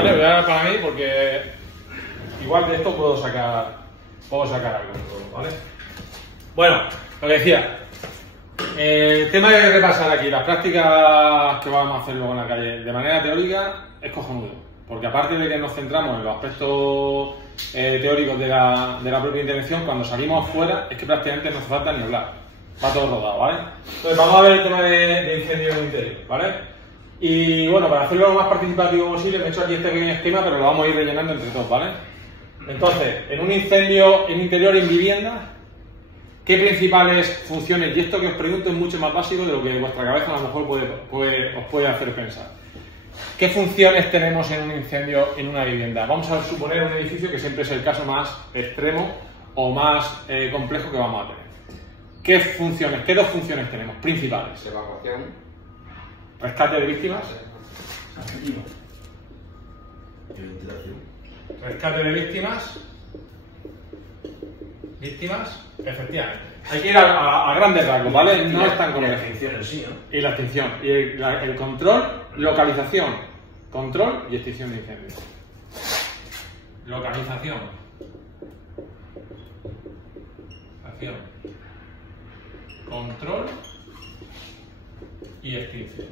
¿vale? Voy a dar para mí porque igual de esto puedo sacar algo, ¿vale? Bueno, lo que decía, el tema de repasar aquí las prácticas que vamos a hacer luego en la calle de manera teórica es cojonudo, porque aparte de que nos centramos en los aspectos teóricos de la propia intervención, cuando salimos fuera es que prácticamente no hace falta ni hablar, va todo rodado, ¿vale? Entonces vamos a ver el tema de incendio en el interior, ¿vale? Y bueno, para hacerlo lo más participativo posible me he hecho aquí este pequeño esquema, pero lo vamos a ir rellenando entre todos, ¿vale? Entonces, en un incendio en interior en vivienda, ¿qué principales funciones? Y esto que os pregunto es mucho más básico de lo que vuestra cabeza a lo mejor os puede hacer pensar. ¿Qué funciones tenemos en un incendio en una vivienda? Vamos a suponer un edificio que siempre es el caso más extremo o más complejo que vamos a tener. ¿Qué dos funciones tenemos principales? Evacuación. Rescate de víctimas. Y ventilación. Rescate de víctimas. Víctimas, efectivamente. Hay que ir a grandes rasgos, ¿vale? No es tan complejo. Y la extinción en sí, ¿no? Y la extinción. Y el control, localización, control y extinción de incendios. Localización. Control y extinción.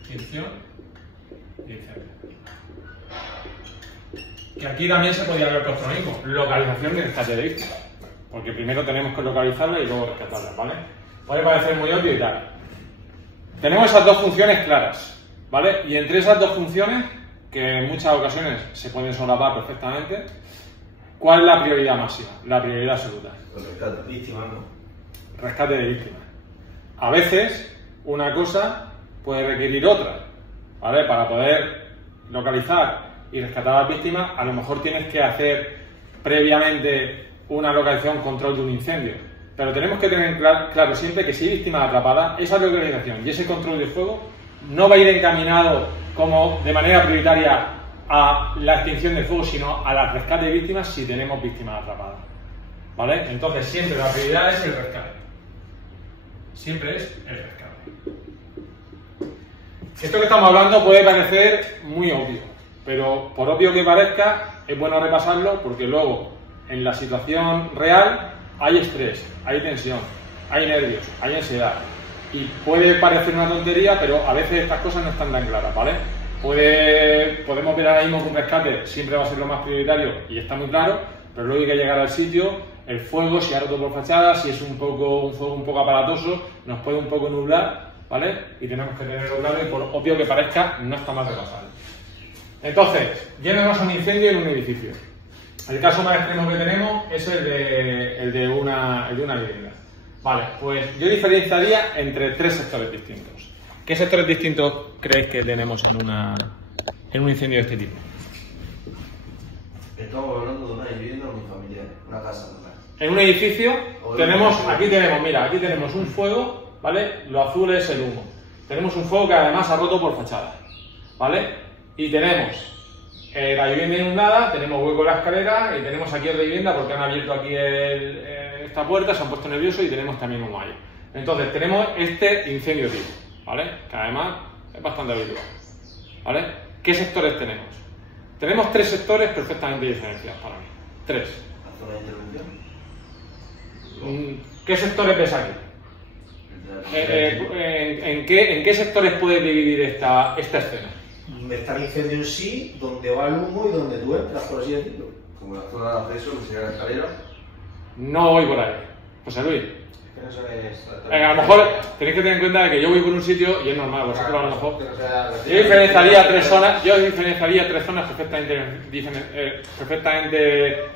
Extinción y incendio. Que aquí también se podría ver puesto lo mismo, localización y rescate de víctimas. Porque primero tenemos que localizarla y luego rescatarla, ¿vale? Puede parecer muy obvio y tal. Tenemos esas dos funciones claras, ¿vale? Y entre esas dos funciones, que en muchas ocasiones se pueden solapar perfectamente, ¿cuál es la prioridad máxima? La prioridad absoluta. El rescate de víctimas, ¿no? Rescate de víctimas. A veces, una cosa puede requerir otra, ¿vale? Para poder localizar y rescatar a las víctimas, a lo mejor tienes que hacer previamente una localización, control de un incendio. Pero tenemos que tener claro siempre que si hay víctimas atrapadas, esa localización y ese control de fuego no va a ir encaminado como de manera prioritaria a la extinción del fuego, sino a la rescate de víctimas si tenemos víctimas atrapadas. ¿Vale? Entonces siempre la prioridad es el rescate. Siempre es el rescate. Esto que estamos hablando puede parecer muy obvio, pero por obvio que parezca, es bueno repasarlo porque luego en la situación real hay estrés, hay tensión, hay nervios, hay ansiedad. Y puede parecer una tontería, pero a veces estas cosas no están tan claras, ¿vale? Podemos ver ahora mismo que un rescate siempre va a ser lo más prioritario y está muy claro, pero luego hay que llegar al sitio, el fuego, si ha roto por fachada, si es un fuego un poco aparatoso, nos puede un poco nublar, ¿vale? Y tenemos que tenerlo claro y por obvio que parezca, no está más repasado. Entonces, llenamos un incendio en un edificio. El caso más extremo que tenemos es el de una vivienda. Vale, pues yo diferenciaría entre tres sectores distintos. ¿Qué sectores distintos creéis que tenemos en un incendio de este tipo? Estamos hablando de una vivienda unifamiliar, una casa, ¿no? En un edificio aquí tenemos un fuego, ¿vale? Lo azul es el humo. Tenemos un fuego que además ha roto por fachada, ¿vale? Y tenemos la vivienda inundada, tenemos hueco en la escalera y tenemos aquí otra vivienda porque han abierto aquí esta puerta, se han puesto nerviosos y tenemos también humo ahí. Entonces tenemos este incendio tipo, ¿vale? Que además es bastante habitual, ¿vale? ¿Qué sectores tenemos? Tenemos tres sectores perfectamente diferenciados para mí. Tres. ¿La zona de intervención? ¿Qué sectores ves aquí? ¿En qué sectores puedes dividir esta escena? Está el incendio en sí, donde va el humo y donde tú entras, por así decirlo. Como la zona de acceso, que sería la escalera. No voy por ahí. José Luis. Que no sabes. A lo mejor tenéis que tener en cuenta que yo voy por un sitio y es normal, vosotros a lo mejor. Yo diferenciaría tres zonas perfectamente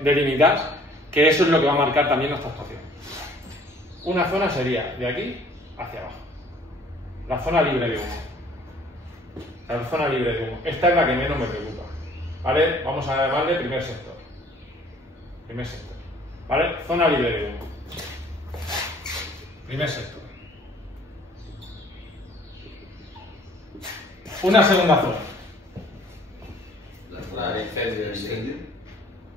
delimitadas, que eso es lo que va a marcar también nuestra actuación. Una zona sería de aquí hacia abajo. La zona libre de humo. La zona libre de humo. Esta es la que menos me preocupa. ¿Vale? Vamos a llamarle primer sector. Primer sector. ¿Vale? Zona libre de humo. Primer sector. Una segunda zona. La zona de incendio.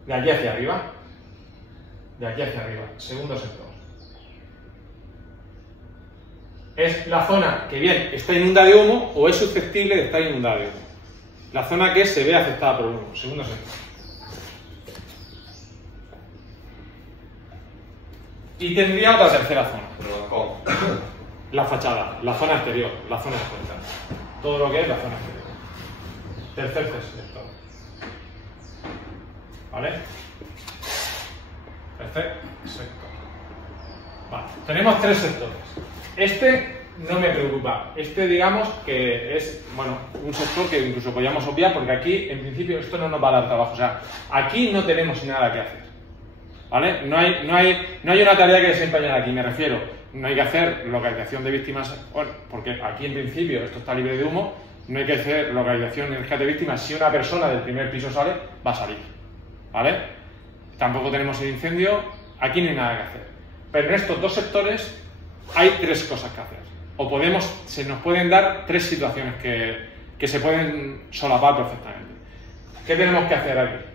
De aquí hacia arriba. De aquí hacia arriba. Segundo sector. Es la zona que bien está inundada de humo o es susceptible de estar inundada de humo. La zona que se ve afectada por el humo. Segundo sector. Y tendría otra tercera zona. Pero ¿cómo? La fachada, la zona exterior, la zona de puerta. Todo lo que es la zona exterior. Tercer sector. ¿Vale? Tercer sector. Vale. Tenemos tres sectores. Este no me preocupa. Este, digamos, que es, bueno, un sector que incluso podríamos obviar porque aquí, en principio, esto no nos va a dar trabajo. O sea, aquí no tenemos nada que hacer. ¿Vale? No hay una tarea que desempeñar aquí, me refiero. No hay que hacer localización de víctimas, bueno, porque aquí en principio esto está libre de humo, no hay que hacer localización y rescate de víctimas. Si una persona del primer piso sale, va a salir. ¿Vale? Tampoco tenemos el incendio, aquí no hay nada que hacer. Pero en estos dos sectores hay tres cosas que hacer. O se nos pueden dar tres situaciones que se pueden solapar perfectamente. ¿Qué tenemos que hacer aquí?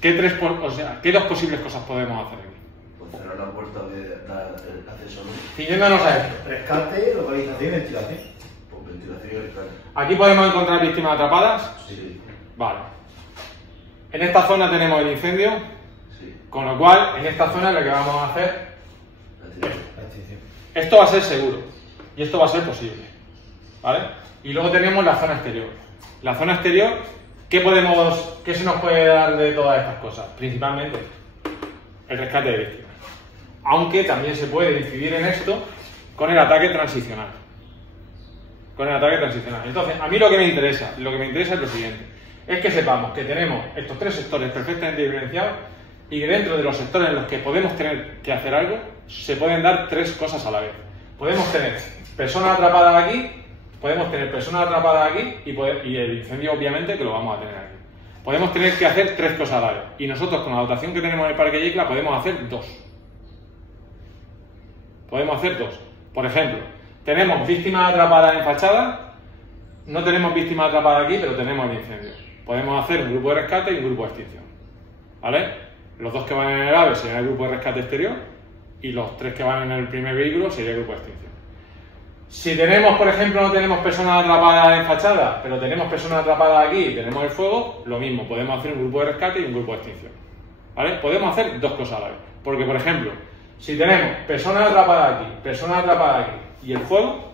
¿Qué dos posibles cosas podemos hacer aquí? Pues cerrar la puerta de acceso, ¿no? Ciñéndonos a esto. Rescate, localización y ventilación. Pues ventilación y rescate. Aquí podemos encontrar víctimas atrapadas. Sí. Vale. En esta zona tenemos el incendio, Sí. con lo cual en esta zona lo que vamos a hacer, La extinción. La extinción. esto va a ser seguro y esto va a ser posible. ¿Vale? Y luego tenemos la zona exterior. La zona exterior, ¿qué se nos puede dar de todas estas cosas? Principalmente el rescate de víctimas. Aunque también se puede incidir en esto con el ataque transicional. Entonces, a mí lo que me interesa es lo siguiente. Es que sepamos que tenemos estos tres sectores perfectamente diferenciados y que dentro de los sectores en los que podemos tener que hacer algo, se pueden dar tres cosas a la vez. Podemos tener personas atrapadas aquí, y el incendio obviamente que lo vamos a tener aquí. Podemos tener que hacer tres cosas a la vez. Y nosotros con la dotación que tenemos en el Parque Yecla podemos hacer dos. Por ejemplo, tenemos víctimas atrapadas en fachada, no tenemos víctimas atrapadas aquí, pero tenemos el incendio. Podemos hacer un grupo de rescate y un grupo de extinción. ¿Vale? Los dos que van en el AVE serían el grupo de rescate exterior y los tres que van en el primer vehículo sería el grupo de extinción. Si tenemos, por ejemplo, no tenemos personas atrapadas en fachada, pero tenemos personas atrapadas aquí y tenemos el fuego, lo mismo, podemos hacer un grupo de rescate y un grupo de extinción. ¿Vale? Podemos hacer dos cosas a la vez. Porque, por ejemplo, si tenemos personas atrapadas aquí y el fuego,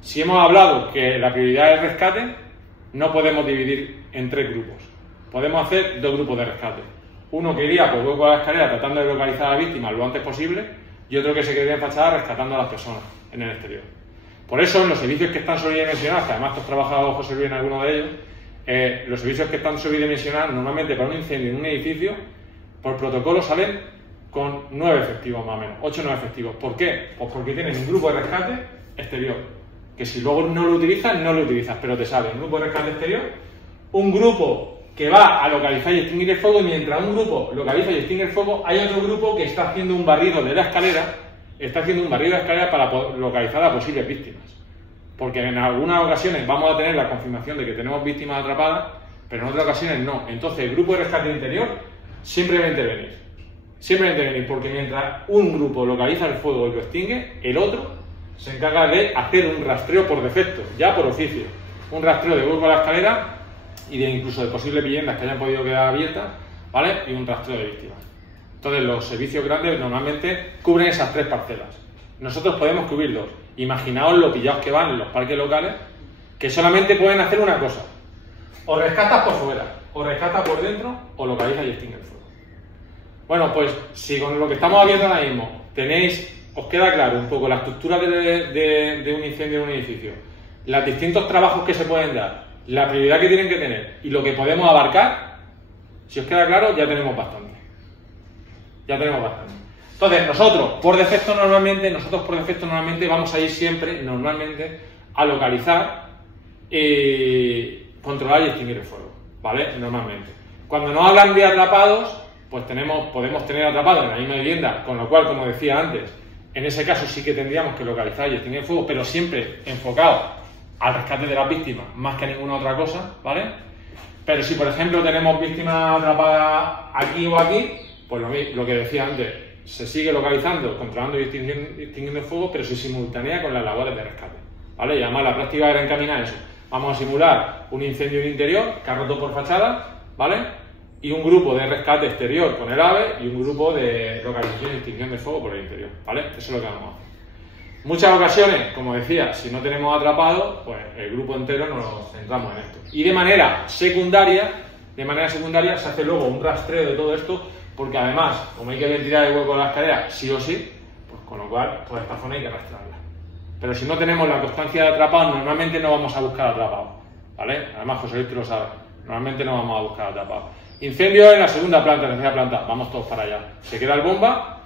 si hemos hablado que la prioridad es el rescate, no podemos dividir en tres grupos. Podemos hacer dos grupos de rescate. Uno que iría por hueco a la escalera tratando de localizar a la víctima lo antes posible y otro que se quedaría en fachada rescatando a las personas en el exterior. Por eso, en los servicios que están sobredimensionados, que además tú has trabajado, José Luis, en alguno de ellos, los servicios que están sobredimensionados, normalmente para un incendio en un edificio, por protocolo salen con 9 efectivos más o menos, 8 o 9 efectivos. ¿Por qué? Pues porque tienen un grupo de rescate exterior, que si luego no lo utilizas, pero te sale un grupo de rescate exterior, un grupo que va a localizar y extinguir el fuego, y mientras un grupo localiza y extingue el fuego, hay otro grupo que está haciendo un barrido de la escalera, para localizar a posibles víctimas. Porque en algunas ocasiones vamos a tener la confirmación de que tenemos víctimas atrapadas, pero en otras ocasiones no. Entonces el grupo de rescate interior siempre va a intervenir, porque mientras un grupo localiza el fuego y lo extingue, el otro se encarga de hacer un rastreo por defecto, ya por oficio. Un rastreo de hueco a la escalera y de incluso de posibles viviendas que hayan podido quedar abiertas, ¿vale? Y un rastreo de víctimas. Entonces los servicios grandes normalmente cubren esas tres parcelas. Nosotros podemos cubrir dos. Imaginaos lo pillados que van en los parques locales, que solamente pueden hacer una cosa. O rescatas por fuera, o rescatas por dentro, o localizas y extingue el fuego. Bueno, pues si con lo que estamos viendo ahora mismo os queda claro un poco la estructura de un incendio en un edificio, los distintos trabajos que se pueden dar, la prioridad que tienen que tener y lo que podemos abarcar, si os queda claro, ya tenemos bastante. Entonces, nosotros por defecto normalmente vamos a ir siempre, a localizar, controlar y extinguir el fuego, ¿vale? Normalmente. Cuando nos hablan de atrapados, pues podemos tener atrapados en la misma vivienda, con lo cual, como decía antes, en ese caso sí que tendríamos que localizar y extinguir el fuego, pero siempre enfocado al rescate de las víctimas, más que a ninguna otra cosa, ¿vale? Pero si, por ejemplo, tenemos víctimas atrapadas aquí o aquí, pues lo que decía antes, se sigue localizando, controlando y extinguiendo el fuego, pero se simultanea con las labores de rescate, ¿vale? Y además la práctica era encaminada a eso. Vamos a simular un incendio interior que ha roto por fachada, ¿vale? Y un grupo de rescate exterior con el AVE y un grupo de localización y extinción de fuego por el interior, ¿vale? Eso es lo que vamos a hacer. Muchas ocasiones, como decía, si no tenemos atrapado, pues el grupo entero nos centramos en esto. Y de manera secundaria se hace luego un rastreo de todo esto, porque además, como hay que ventilar el hueco de la escalera, sí o sí, pues con lo cual, toda esta zona hay que rastrearla. Pero si no tenemos la constancia de atrapados, normalmente no vamos a buscar atrapados, ¿vale? Además, José Luis tú lo sabe, normalmente no vamos a buscar atrapados. Incendio en la segunda planta, tercera planta, vamos todos para allá. Se queda el bomba,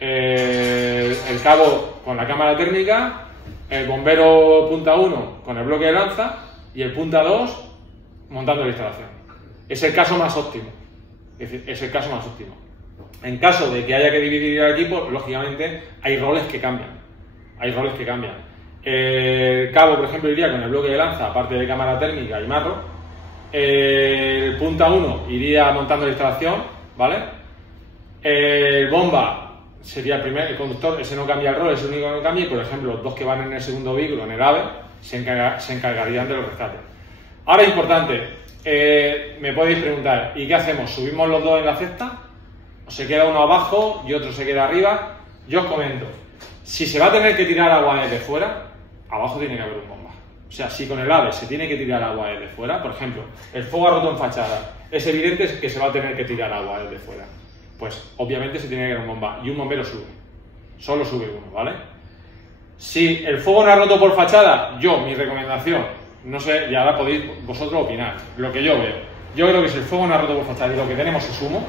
el cabo con la cámara térmica, el bombero punta 1 con el bloque de lanza y el punta 2 montando la instalación. Es el caso más óptimo. Es el caso más óptimo. En caso de que haya que dividir el equipo, lógicamente hay roles que cambian. El cabo, por ejemplo, iría con el bloque de lanza, aparte de cámara térmica y marro. El punta 1 iría montando la instalación, ¿vale? El bomba sería el conductor, ese no cambia el rol, es el único que no cambia, y por ejemplo, los dos que van en el segundo vehículo, en el AVE, se encargarían de los rescates. Ahora, importante, me podéis preguntar, ¿y qué hacemos? ¿Subimos los dos en la cesta? ¿O se queda uno abajo y otro se queda arriba? Yo os comento, si se va a tener que tirar agua desde fuera, abajo tiene que haber un bomba. O sea, si con el AVE se tiene que tirar agua desde fuera, por ejemplo, el fuego ha roto en fachada, es evidente que se va a tener que tirar agua desde fuera. Pues obviamente se tiene que ir un bomba y un bombero sube. Solo sube uno, ¿vale? Si el fuego no ha roto por fachada, mi recomendación, no sé, y ahora podéis vosotros opinar, lo que yo veo. Yo creo que si el fuego no ha roto por fachada y lo que tenemos es humo,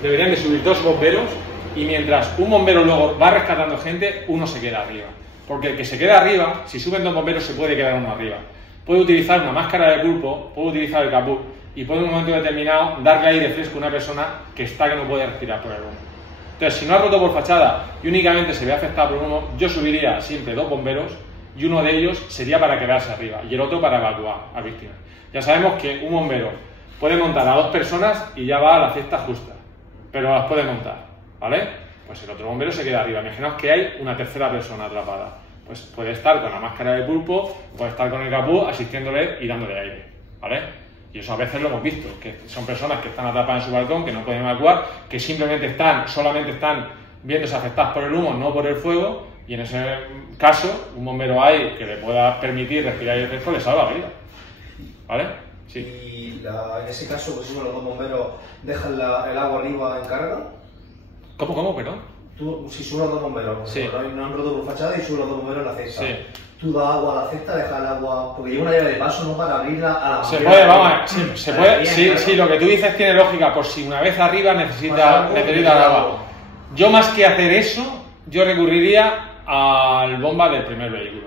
deberían de subir dos bomberos y mientras un bombero luego va rescatando gente, uno se queda arriba. Porque el que se queda arriba, si suben dos bomberos, se puede quedar uno arriba. Puede utilizar una máscara de pulpo, puede utilizar el caput y puede en un momento determinado darle aire fresco a una persona que no puede respirar por el humo. Entonces, si no ha roto por fachada y únicamente se ve afectado por el humo, yo subiría siempre dos bomberos y uno de ellos sería para quedarse arriba y el otro para evacuar a víctimas. Ya sabemos que un bombero puede montar a dos personas y ya va a la cesta justa, pero las puede montar, ¿vale? Pues el otro bombero se queda arriba. Imaginaos que hay una tercera persona atrapada. Pues puede estar con la máscara de pulpo, puede estar con el capú asistiéndole y dándole aire, ¿vale? Y eso a veces lo hemos visto, que son personas que están atrapadas en su balcón, que no pueden evacuar, que simplemente solamente están viéndose afectadas por el humo, no por el fuego, y en ese caso, un bombero hay que le pueda permitir respirar aire fresco, le salva la vida, ¿vale? Sí. Y en ese caso, pues si los dos bomberos dejan el agua arriba en carga. ¿Cómo, perdón? Si suben los dos bomberos, sí. No han roto por fachada y suben los dos bomberos en la cesta. Sí. Tú das agua a la cesta, dejas el agua, porque lleva una llave de paso, no para abrirla a la se puede, lo que tú dices tiene lógica, por si una vez arriba necesita el agua. Yo más que hacer eso, yo recurriría al bomba del primer vehículo.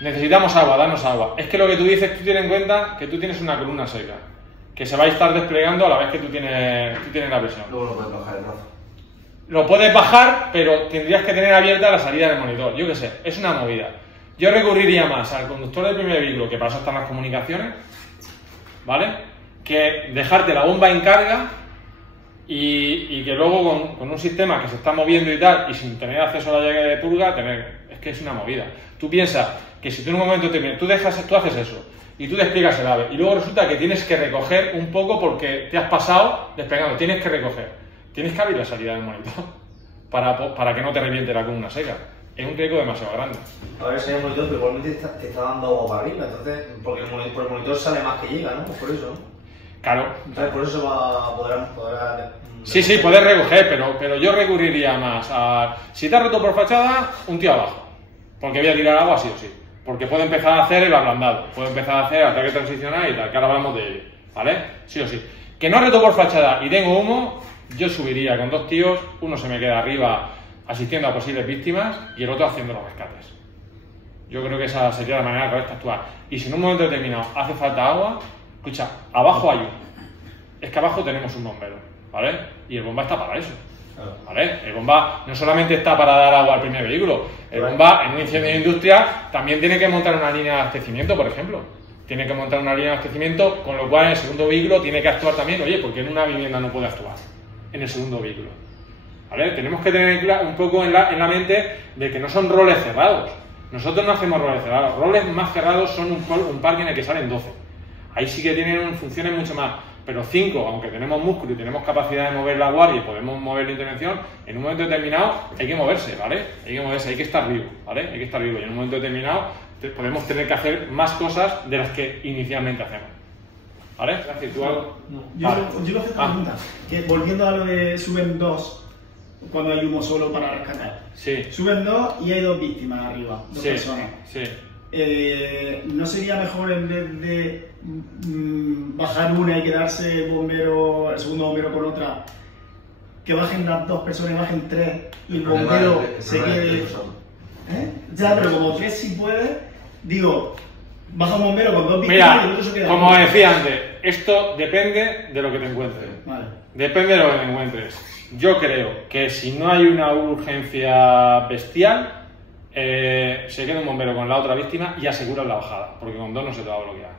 Necesitamos agua, danos agua. Es que lo que tú dices, tú ten en cuenta que tú tienes una columna seca, que se va a estar desplegando a la vez que tú tienes la presión. Luego lo puedes bajar el brazo. Lo puedes bajar, pero tendrías que tener abierta la salida del monitor. Yo qué sé, es una movida. Yo recurriría más al conductor del primer vehículo, que para eso están las comunicaciones, ¿vale? Que dejarte la bomba en carga y que luego con un sistema que se está moviendo y tal, y sin tener acceso a la llave de purga, es que es una movida. Tú piensas que si tú en un momento determinado, tú haces eso, y tú despliegas el AVE, y luego resulta que tienes que recoger un poco porque te has pasado desplegando, tienes que recoger. Tienes que abrir la salida del monitor para que no te reviente la columna seca. Es un riesgo demasiado grande. A ver, si hay un monitor, pero igualmente te está dando agua para arriba, entonces, porque por el monitor sale más que llega, ¿no? Por eso, ¿no? Claro. Entonces, por eso podrá sí, puedes recoger, pero yo recurriría más a... Si te has roto por fachada, un tío abajo. Porque voy a tirar agua sí o sí. Porque puede empezar a hacer el ablandado, puede empezar a hacer ataque transicional y tal, que ahora hablamos de ello, ¿vale? Sí o sí. Que no ha roto por fachada y tengo humo, yo subiría con dos tíos, uno se me queda arriba asistiendo a posibles víctimas y el otro haciendo los rescates. Yo creo que esa sería la manera correcta de actuar. Y si en un momento determinado hace falta agua, escucha, abajo hay uno. Es que abajo tenemos un bombero, ¿vale? Y el bomba está para eso, ¿vale? El bomba no solamente está para dar agua al primer vehículo, el bomba en un incendio industrial también tiene que montar una línea de abastecimiento, por ejemplo. Tiene que montar una línea de abastecimiento, con lo cual en el segundo vehículo tiene que actuar también. Oye, ¿por qué en una vivienda no puede actuar? En el segundo vehículo, ¿vale? Tenemos que tener un poco en la mente de que no son roles cerrados, Nosotros no hacemos roles cerrados. Roles más cerrados son un parque en el que salen 12. Ahí sí que tienen funciones mucho más. Pero 5, aunque tenemos músculo y tenemos capacidad de mover la guardia y podemos mover la intervención, en un momento determinado hay que moverse, ¿vale? Hay que moverse, hay que estar vivo, ¿vale? Hay que estar vivo y en un momento determinado podemos tener que hacer más cosas de las que inicialmente hacemos. ¿Vale? Gracias, ¿tú algo? No. Vale. Yo quiero hacer una pregunta. Que volviendo a lo de suben 2, cuando hay uno solo para rescatar. Sí. Suben 2 y hay 2 víctimas arriba, 2 personas. Sí. ¿No sería mejor en vez de bajar una y quedarse el segundo bombero con otra, que bajen las 2 personas y bajen 3 y el bombero se quede? Ya, pero como 3 sí puede, digo, baja un bombero con 2 víctimas y el otro se queda. Como decía antes, esto depende de lo que te encuentres. Vale. Depende de lo que te encuentres. Yo creo que si no hay una urgencia bestial, se queda un bombero con la otra víctima y aseguras la bajada, porque con 2 no se te va a bloquear.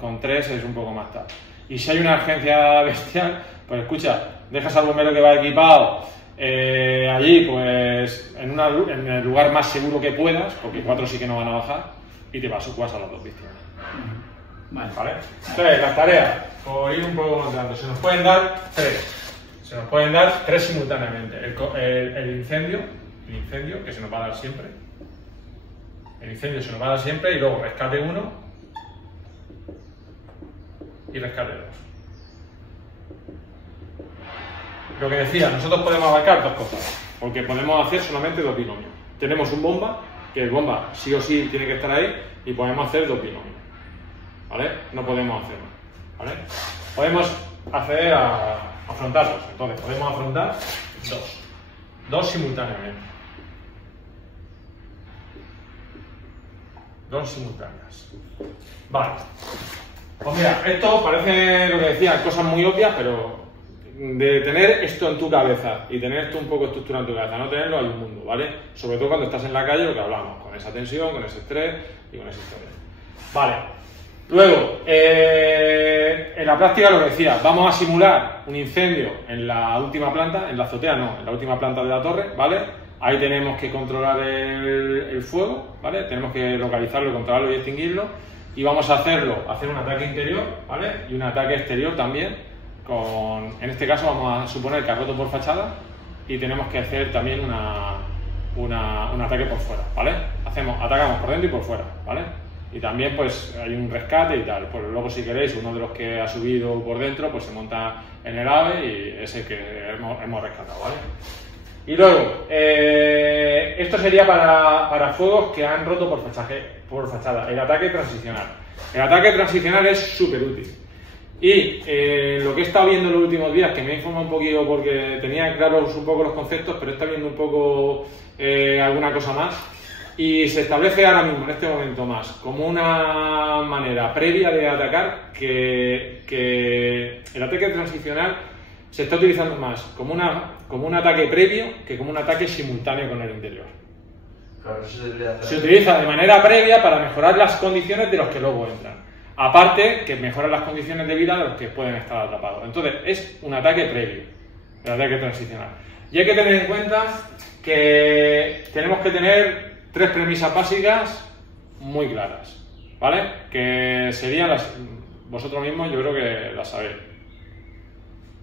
Con 3 es un poco más tarde. Y si hay una urgencia bestial, pues escucha, dejas al bombero que va equipado allí, pues en el lugar más seguro que puedas, porque 4 sí que no van a bajar, y te vas a las 2 víctimas. Vale. Entonces, las tareas, por ir un poco contando, se nos pueden dar 3. Se nos pueden dar 3 simultáneamente. El incendio, que se nos va a dar siempre. El incendio se nos va a dar siempre y luego rescate 1 y rescate 2. Lo que decía, nosotros podemos abarcar 2 cosas, porque podemos hacer solamente 2 binomios. Tenemos un bomba, que el bomba sí o sí tiene que estar ahí, y podemos hacer 2 binomios. ¿Vale? No podemos hacer más. ¿Vale? Podemos acceder a afrontarlos. Entonces, podemos afrontar 2. 2 simultáneamente. 2 simultáneas. Vale. Pues mira, esto parece lo que decía, cosas muy obvias, pero de tener esto en tu cabeza y tener esto un poco estructurado en tu cabeza, no tenerlo hay un mundo, ¿vale? Sobre todo cuando estás en la calle, lo que hablamos, con esa tensión, con ese estrés y con esa historia. Vale. Luego, en la práctica lo que decía, vamos a simular un incendio en la última planta, en la azotea no, en la última planta de la torre, ¿vale? Ahí tenemos que controlar el fuego, ¿vale? Tenemos que localizarlo, controlarlo y extinguirlo. Y vamos a hacer un ataque interior, ¿vale? Y un ataque exterior también, en este caso vamos a suponer que ha roto por fachada y tenemos que hacer también un ataque por fuera, ¿vale? Atacamos por dentro y por fuera, ¿vale? Y también pues hay un rescate y tal. Pues luego si queréis, uno de los que ha subido por dentro pues se monta en el AVE y es el que hemos rescatado, ¿vale? Y luego, esto sería para fuegos que han roto por fachada. El ataque transicional. El ataque transicional es súper útil. Y lo que he estado viendo en los últimos días, que me he informado un poquito porque tenía claros un poco los conceptos, pero he estado viendo un poco alguna cosa más. Y se establece ahora mismo, en este momento más, como una manera previa de atacar que el ataque transicional se está utilizando más como un ataque previo que como un ataque simultáneo con el interior. Claro, eso se debería hacer. Se utiliza de manera previa para mejorar las condiciones de los que luego entran. Aparte, que mejora las condiciones de vida de los que pueden estar atrapados. Entonces, es un ataque previo, el ataque transicional. Y hay que tener en cuenta que tenemos que tener 3 premisas básicas muy claras, ¿vale? Que serían vosotros mismos, yo creo que las sabéis.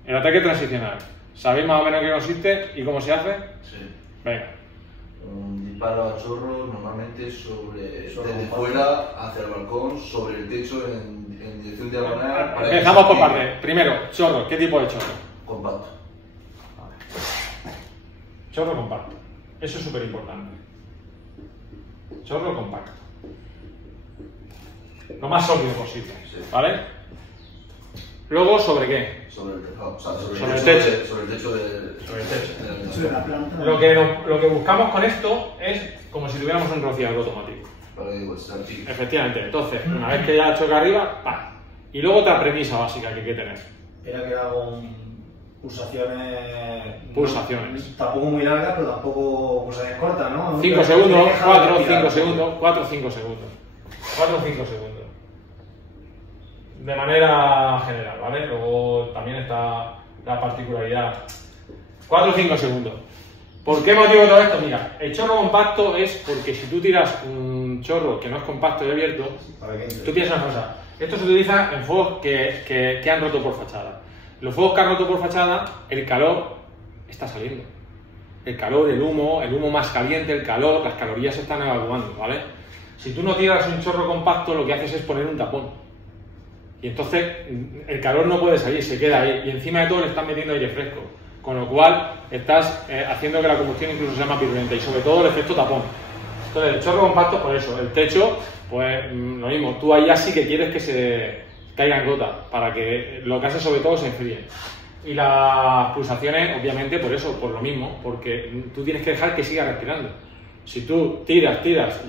El ataque transicional. ¿Sabéis más o menos qué consiste y cómo se hace? Sí. Venga. Un disparo a chorro normalmente desde fuera hacia el balcón, sobre el techo en dirección diagonal. Empezamos por partes. Primero, chorro. ¿Qué tipo de chorro? Compacto. Vale. Chorro compacto. Eso es súper importante. Chorro compacto. Lo más sólido posible. Sí. ¿Vale? Luego, ¿sobre qué? Sobre el tejado, o sea, Sobre el techo. Sobre el techo Sobre la planta. Lo que buscamos con esto es como si tuviéramos un rociador automático. Para que pues, sea chico. Efectivamente. Entonces, una vez que ya choca arriba, ¡pam! Y luego otra premisa básica que hay que tener. Era que hago pulsaciones. Tampoco muy largas, pero tampoco pulsaciones cortas, ¿no? 5 segundos, 4, 5 segundos, 4, 5 segundos. 4 o 5 segundos. De manera general, ¿vale? Luego también está la particularidad. 4 o 5 segundos. ¿Por qué motivo todo esto? Mira, el chorro compacto es porque si tú tiras un chorro que no es compacto y abierto, tú piensas una cosa. Esto se utiliza en fuegos que han roto por fachada. Los fuegos que han roto por fachada, el calor está saliendo. El calor, el humo más caliente, el calor, las calorías se están evacuando, ¿vale? Si tú no tiras un chorro compacto, lo que haces es poner un tapón. Y entonces el calor no puede salir, se queda ahí. Y encima de todo le estás metiendo aire fresco. Con lo cual estás haciendo que la combustión incluso sea más virulenta. Y sobre todo el efecto tapón. Entonces el chorro compacto, por eso. El techo, pues lo mismo. Tú ahí ya sí que quieres que se caigan gotas. Para que lo que hace sobre todo se enfríe. Y las pulsaciones, obviamente, por eso, por lo mismo. Porque tú tienes que dejar que siga respirando. Si tú tiras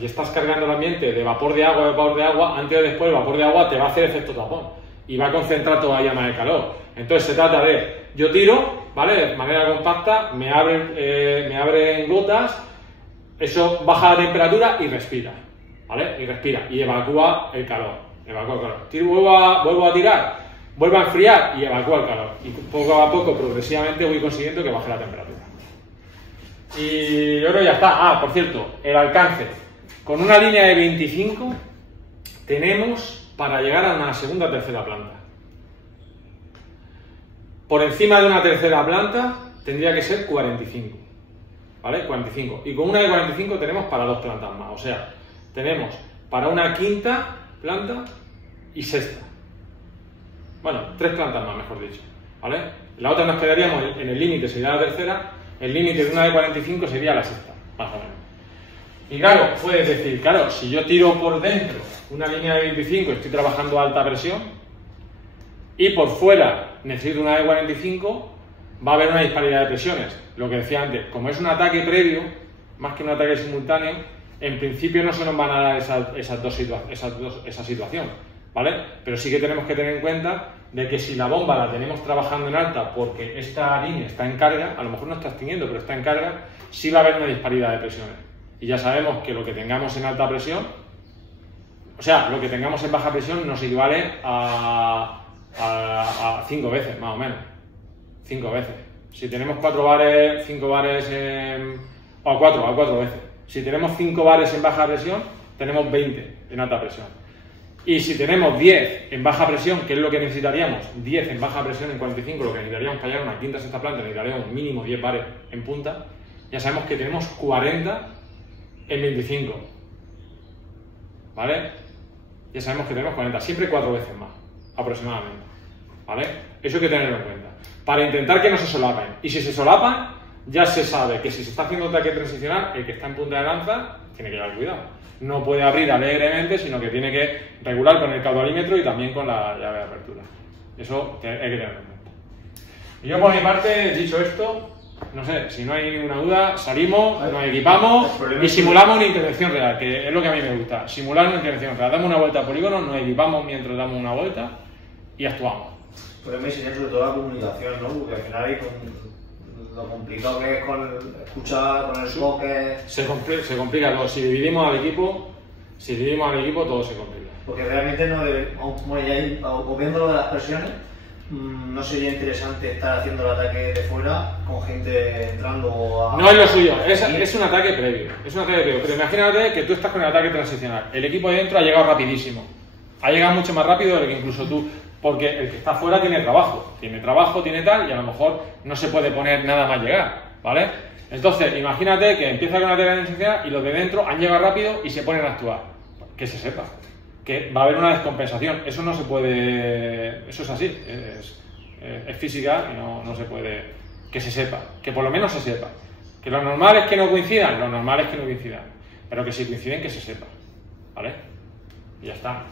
y estás cargando el ambiente de vapor de agua, antes o después el vapor de agua te va a hacer efecto tapón y va a concentrar todavía más el calor. Entonces se trata de, yo tiro, ¿vale? De manera compacta, me abren gotas, eso baja la temperatura y respira, ¿vale? Y respira y evacúa el calor. Tiro, vuelvo a tirar, vuelvo a enfriar y evacúa el calor. Y poco a poco, progresivamente, voy consiguiendo que baje la temperatura. Y yo creo que ya está. Por cierto, el alcance. Con una línea de 25 tenemos para llegar a una segunda o tercera planta. Por encima de una tercera planta tendría que ser 45. ¿Vale? 45. Y con una de 45 tenemos para 2 plantas más. O sea, tenemos para una quinta planta y sexta. Bueno, 3 plantas más, mejor dicho. ¿Vale? La otra nos quedaríamos en el límite, sería la tercera. El límite de una de 45 sería la sexta, más o menos. Y claro, puedes decir, claro, si yo tiro por dentro una línea de 25 y estoy trabajando a alta presión, y por fuera necesito una de 45, va a haber una disparidad de presiones. Lo que decía antes, como es un ataque previo, más que un ataque simultáneo, en principio no se nos van a dar esa situación, ¿vale? Pero sí que tenemos que tener en cuenta de que si la bomba la tenemos trabajando en alta porque esta línea está en carga, a lo mejor no está extinguiendo, pero está en carga, sí va a haber una disparidad de presiones. Y ya sabemos que lo que tengamos en alta presión, o sea, lo que tengamos en baja presión nos equivale a 5 veces, más o menos. 5 veces. Si tenemos 4 bares, 5 bares o a 4 veces. Si tenemos 5 bares en baja presión, tenemos 20 en alta presión. Y si tenemos 10 en baja presión, que es lo que necesitaríamos, 10 en baja presión en 45, lo que necesitaríamos para llegar a una quinta o sexta planta, necesitaríamos mínimo 10 bares en punta, ya sabemos que tenemos 40 en 25. ¿Vale? Ya sabemos que tenemos 40, siempre 4 veces más, aproximadamente. ¿Vale? Eso hay que tenerlo en cuenta. Para intentar que no se solapen. Y si se solapan, ya se sabe que si se está haciendo ataque transicional, el que está en punta de lanza tiene que llevar cuidado. No puede abrir alegremente, sino que tiene que regular con el caudalímetro y también con la llave de apertura. Eso hay que tenerlo en cuenta. Y yo por mi parte, dicho esto, no sé, si no hay ninguna duda, salimos, nos equipamos y simulamos una intervención real, que es lo que a mí me gusta. Simular una intervención real. Damos una vuelta al polígono, nos equipamos mientras damos una vuelta y actuamos. Pero me enseñar sobre todo la comunicación, ¿no? Porque al final hay lo complicado que es con escuchar, con el enfoque. Se complica todo. Si dividimos al equipo, todo se complica. Porque realmente no debe, o viendo lo de las presiones, no sería interesante estar haciendo el ataque de fuera con gente entrando a... No es lo suyo, es un ataque previo. Pero imagínate que tú estás con el ataque transicional. El equipo de dentro ha llegado rapidísimo. Ha llegado mucho más rápido de lo que incluso tú. Porque el que está fuera tiene trabajo, tiene tal, y a lo mejor no se puede poner nada más llegar, ¿vale? Entonces, imagínate que empieza con una tarea de necesidad y los de dentro han llegado rápido y se ponen a actuar. Que se sepa, que va a haber una descompensación. Eso no se puede, eso es así, es física y no se puede, que se sepa, que por lo menos se sepa. Que lo normal es que no coincidan, pero que si coinciden que se sepa, ¿vale? Y ya está.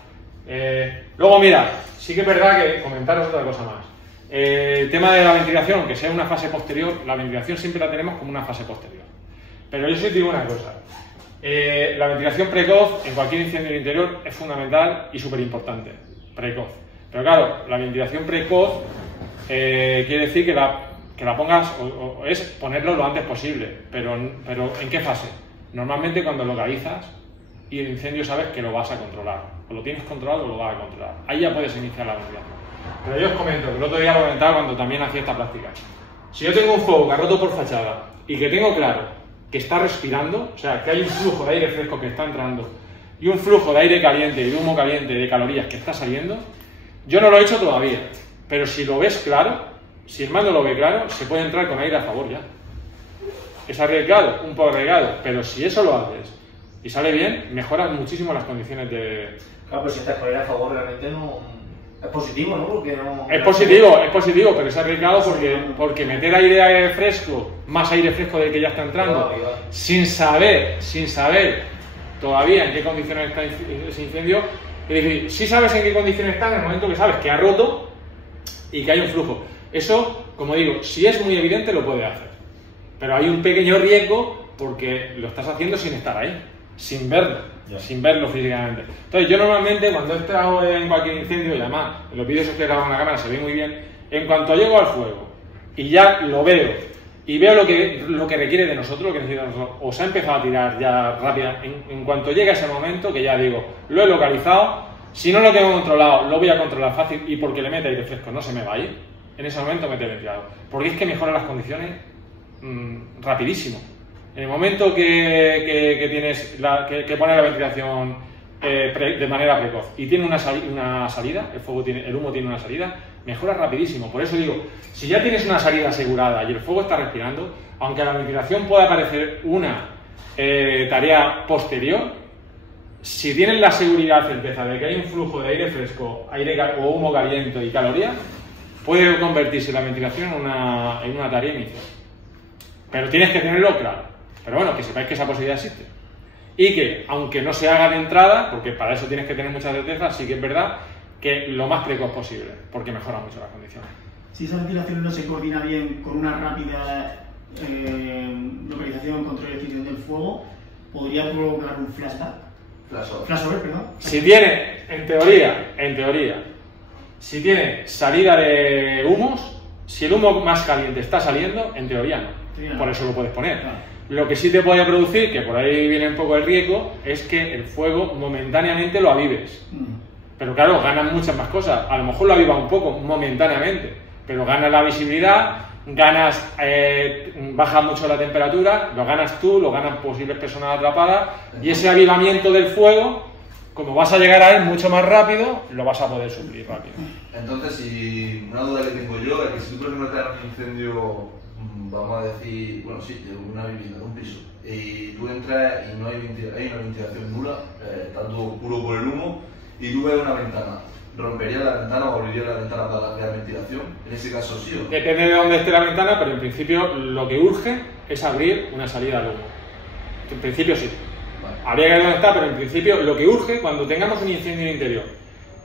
Luego, mira, sí que es verdad que comentaros otra cosa más. El tema de la ventilación, aunque sea una fase posterior, la ventilación siempre la tenemos como una fase posterior. Pero yo sí te digo una cosa. La ventilación precoz en cualquier incendio del interior es fundamental y súper importante. Precoz. Pero claro, la ventilación precoz quiere decir que la pongas, o es ponerlo lo antes posible. Pero ¿en qué fase? Normalmente cuando localizas y el incendio sabes que lo vas a controlar. O lo tienes controlado o lo vas a controlar. Ahí ya puedes iniciar la ventilación. Pero yo os comento, que el otro día lo comentaba cuando también hacía esta práctica. Si yo tengo un fuego que ha roto por fachada y que tengo claro que está respirando, o sea, que hay un flujo de aire fresco que está entrando y un flujo de aire caliente y de humo caliente, de calorías que está saliendo, yo no lo he hecho todavía, pero si lo ves claro, si el mando lo ve claro, se puede entrar con aire a favor ya. Es arriesgado, un poco arriesgado, pero si eso lo haces y sale bien, mejoras muchísimo las condiciones de... Claro, pero si estás con aire a favor realmente no... Es positivo, ¿no? Porque no... Es positivo, pero es arriesgado porque meter aire fresco, más aire fresco del que ya está entrando, sin saber todavía en qué condiciones está ese incendio, es decir, sí sabes en qué condiciones está en el momento que sabes que ha roto y que hay un flujo. Eso, como digo, si es muy evidente lo puedes hacer, pero hay un pequeño riesgo porque lo estás haciendo sin estar ahí, sin verlo físicamente. Entonces yo normalmente cuando he estado en cualquier incendio, y además en los vídeos que he grabado en la cámara se ve muy bien, en cuanto llego al fuego y ya lo veo y veo lo que requiere de nosotros, lo que necesita de nosotros, o se ha empezado a tirar ya rápida, en cuanto llega ese momento que ya digo, lo he localizado, si no lo tengo controlado lo voy a controlar fácil y porque le mete aire fresco no se me va a ir, en ese momento mete ventilador, porque es que mejora las condiciones rapidísimo. En el momento que tienes que pone la ventilación de manera precoz y tiene una salida, el humo tiene una salida, mejora rapidísimo. Por eso digo, si ya tienes una salida asegurada y el fuego está respirando, aunque a la ventilación pueda parecer una tarea posterior, si tienes la seguridad, certeza de que hay un flujo de aire fresco, o humo caliente y calorías, puede convertirse la ventilación en una tarea inicial. Pero tienes que tenerlo claro. Pero bueno, que sepáis que esa posibilidad existe. Y que, aunque no se haga de entrada, porque para eso tienes que tener mucha certeza, sí que es verdad que lo más precoz posible, porque mejora mucho las condiciones. Si esa ventilación no se coordina bien con una rápida localización, control y extinción del fuego, podría provocar un flashback. Flashover, perdón. Si tiene, en teoría, si tiene salida de humos, si el humo más caliente está saliendo, en teoría no. Por eso lo puedes poner. Claro. Lo que sí te puede producir, que por ahí viene un poco el riesgo, es que el fuego momentáneamente lo avives. Pero claro, ganas muchas más cosas. A lo mejor lo aviva un poco, momentáneamente, pero ganas la visibilidad, baja mucho la temperatura, lo ganas tú, lo ganan posibles personas atrapadas, y ese avivamiento del fuego, como vas a llegar a él mucho más rápido, lo vas a poder suplir rápido. Entonces, si una duda que tengo yo es que si tú, por ejemplo, te das un incendio, vamos a decir, bueno, sí, de una vivienda, de un piso, y tú entras y no hay una ventilación nula, está todo puro por el humo, y tú ves una ventana, ¿rompería la ventana o abriría la ventana para crear ventilación? En ese caso sí o no. Depende de dónde esté la ventana, pero en principio lo que urge es abrir una salida al humo. En principio sí. Vale. Habría que ver dónde está, pero en principio lo que urge, cuando tengamos un incendio interior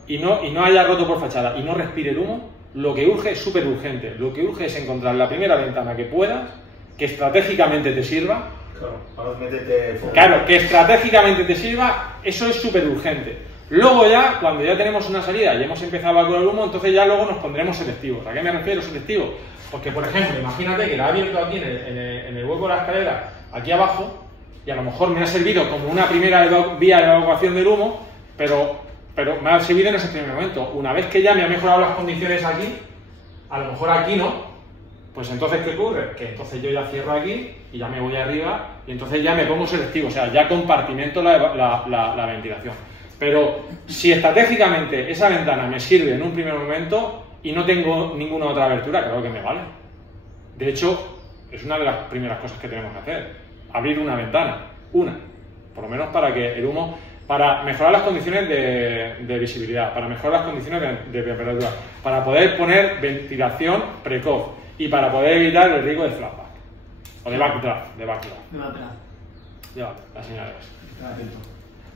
y no haya roto por fachada y no respire el humo, lo que urge es súper urgente. Lo que urge es encontrar la primera ventana que puedas, que estratégicamente te sirva. Claro, que estratégicamente te sirva, eso es súper urgente. Luego ya, cuando ya tenemos una salida y hemos empezado a evacuar el humo, entonces ya luego nos pondremos selectivos. ¿A qué me refiero selectivos? Porque, por ejemplo, imagínate que la he abierto aquí en el hueco de la escalera, aquí abajo, y a lo mejor me ha servido como una primera vía de evacuación del humo, pero me ha servido en ese primer momento. Una vez que ya me ha mejorado las condiciones aquí, a lo mejor aquí no, pues entonces ¿qué ocurre? Que entonces yo ya cierro aquí y ya me voy arriba y entonces ya me pongo selectivo, o sea, ya compartimento la ventilación. Pero si estratégicamente esa ventana me sirve en un primer momento y no tengo ninguna otra abertura, claro que me vale. De hecho, es una de las primeras cosas que tenemos que hacer, abrir una ventana, por lo menos para que el humo, para mejorar las condiciones de visibilidad, para mejorar las condiciones de temperatura, para poder poner ventilación precoz y para poder evitar el riesgo de flashback o de backdraft. La señal es.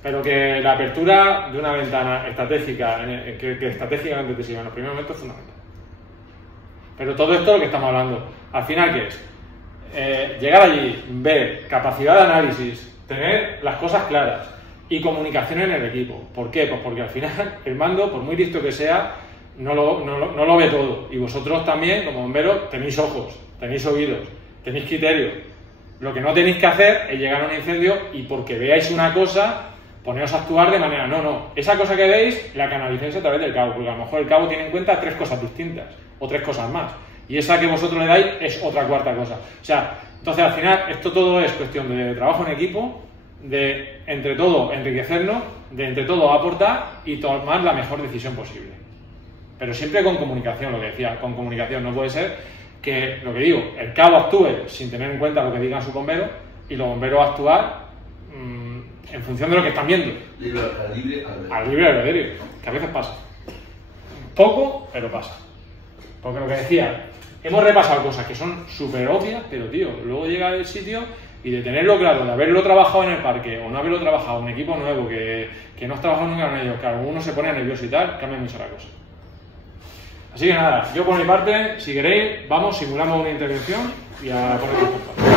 Pero que la apertura de una ventana estratégica, que estratégicamente te sirva en los primeros momentos, es fundamental. Pero todo esto lo que estamos hablando, al final, ¿qué es? Llegar allí, ver, capacidad de análisis, tener las cosas claras y comunicación en el equipo. ¿Por qué? Pues porque al final el mando, por muy listo que sea, no lo ve todo. Y vosotros también, como bomberos, tenéis ojos, tenéis oídos, tenéis criterio. Lo que no tenéis que hacer es llegar a un incendio y porque veáis una cosa, poneros a actuar de manera, no, esa cosa que veis la canalicéis a través del cabo, porque a lo mejor el cabo tiene en cuenta 3 cosas distintas o 3 cosas más. Y esa que vosotros le dais es otra cuarta cosa. O sea, entonces al final esto todo es cuestión de trabajo en equipo, de entre todos enriquecernos, de entre todos aportar y tomar la mejor decisión posible. Pero siempre con comunicación, lo que decía, con comunicación. No puede ser que, lo que digo, el cabo actúe sin tener en cuenta lo que digan sus bomberos y los bomberos actuar en función de lo que están viendo. Al libre albedrío, que a veces pasa. Poco, pero pasa. Porque lo que decía, hemos repasado cosas que son súper obvias, pero tío, luego llega el sitio y de tenerlo claro, de haberlo trabajado en el parque o no haberlo trabajado, un equipo nuevo que no has trabajado nunca con ellos, que alguno se pone nervioso y tal, cambia mucho la cosa. Así que nada, yo por mi parte, si queréis, vamos, simulamos una intervención y a poner el